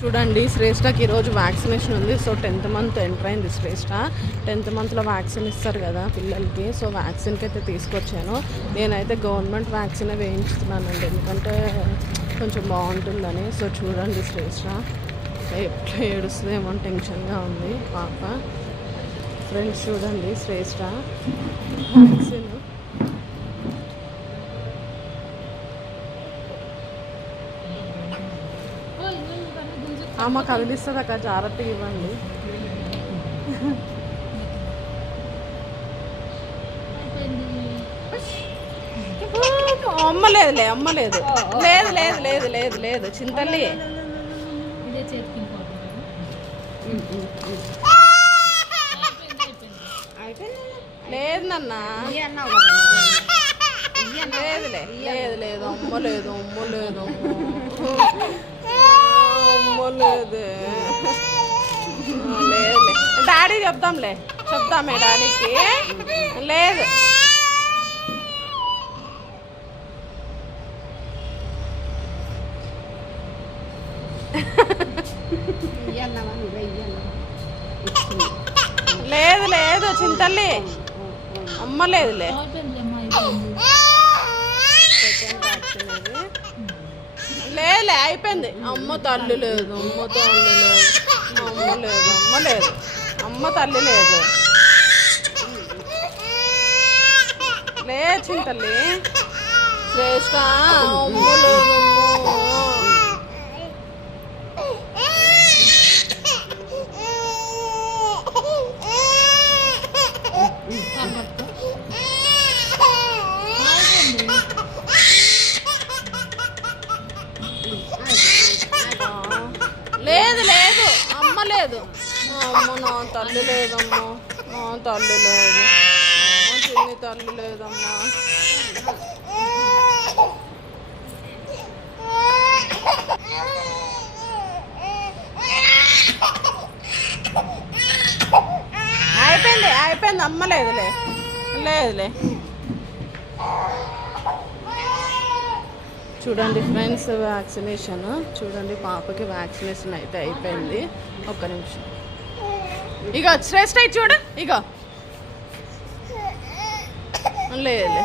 చూడండి శ్రేష్టకి ఈరోజు వ్యాక్సినేషన్ ఉంది. సో 10th మంత్ ఎంటర్ అయింది శ్రేష్ట. 10th మంత్లో వ్యాక్సిన్ ఇస్తారు కదా పిల్లలకి. సో వ్యాక్సిన్కి అయితే తీసుకొచ్చాను. నేనైతే గవర్నమెంట్ వ్యాక్సినే వేయించుతున్నానండి, ఎందుకంటే కొంచెం బాగుంటుందని. సో చూడండి శ్రేష్ట ఎట్లా ఏడుస్తుందేమో టెన్షన్గా ఉంది పాప. ఫ్రెండ్స్ చూడండి శ్రేష్ట వ్యాక్సిన్. అమ్మ కదిలిస్తుంది అక్క, జాగ్రత్తగా ఇవ్వండి. అమ్మ లేదులే, అమ్మ లేదు, లేదు లేదు లేదు లేదు లేదు చింతల్లి. లేదు నాన్న, లేదులే, లేదు లేదు అమ్మ లేదు, అమ్మ లేదు, అమ్మ లేదు, లేదులే. డాడీ చెప్దాంలే, చెప్దామే డాడీకి. లేదు లేదు లేదు చింతల్లి, అమ్మ లేదులే. సెకండ్ వ్యాక్సిన్ ఇది. లేదులే అయిపోయింది. అమ్మ తల్లి లేదు, అమ్మ తల్లి లేదు, అమ్మ లేదు, అమ్మ లేదు, అమ్మ తల్లి లేదు. లేదు చింతల్లి శ్రేష్ట, అమ్మ లేదు, లేదు లేదు అమ్మ లేదు, అమ్మ నా తల్లి లేదమ్మా, నా తల్లి లేదు, చిన్ని తల్లి లేదమ్మా. అయిపోయింది అయిపోయింది, అమ్మ లేదులే, లేదులే. చూడండి ఫ్రెండ్స్ వ్యాక్సినేషన్ చూడండి, పాపకి వ్యాక్సినేషన్ అయితే అయిపోయింది. ఒక్క నిమిషం. ఇగో శ్రేష్ట చూడు, ఇగో లేదులే.